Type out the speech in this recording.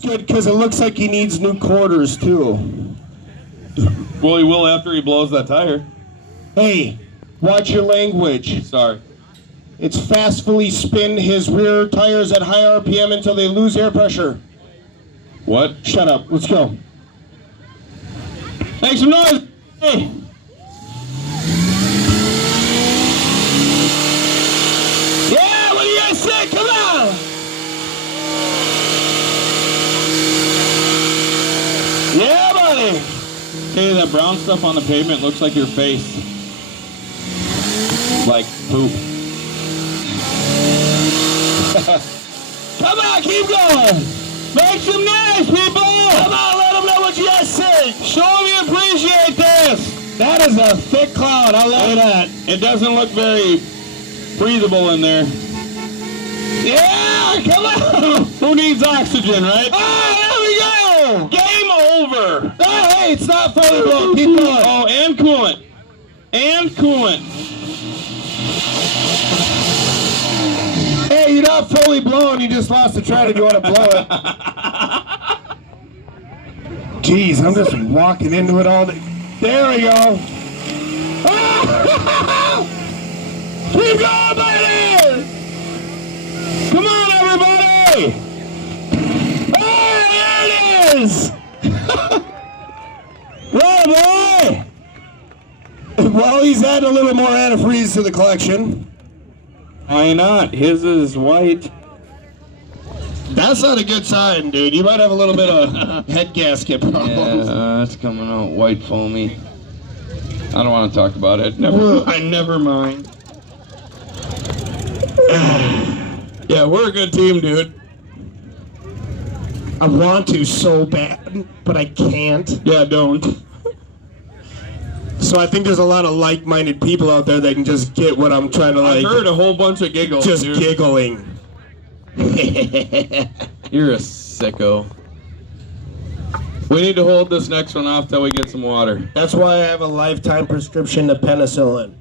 Good, because it looks like he needs new quarters, too. Well, he will after he blows that tire. Hey, watch your language. Sorry. It's fastly spin his rear tires at high RPM until they lose air pressure. What? Shut up. Let's go. Make some noise! Hey! Yeah, what do you guys say? Come on! Yeah, buddy! Hey, that brown stuff on the pavement looks like your face. Like poop. Come on, keep going! Make some noise, people! Come on, let them know what you guys think! Show them you appreciate this! That is a thick cloud, I love that. It doesn't look very breathable in there. Yeah, come on! Who needs oxygen, right? Oh, there we go! Game over! Oh, hey, it's not fully blown, keep going. Oh, and coolant. And coolant. Hey, you're not fully blown, you just lost the tread and you want to blow it. Jeez, I'm just walking into it all day. There we go. Keep going, baby! Come on, everybody! Oh, there it is! Well, boy! Well, he's adding a little more antifreeze to the collection. Why not? His is white. That's not a good sign, dude. You might have a little bit of head gasket problems. Yeah, it's coming out white foamy. I don't want to talk about it. Never mind. Yeah, we're a good team, dude. I want to so bad, but I can't. Yeah, don't. So I think there's a lot of like-minded people out there that can just get what I'm trying to like. I heard a whole bunch of giggles. Just dude. giggling. You're a sicko. We need to hold this next one off till we get some water. That's why I have a lifetime prescription to penicillin.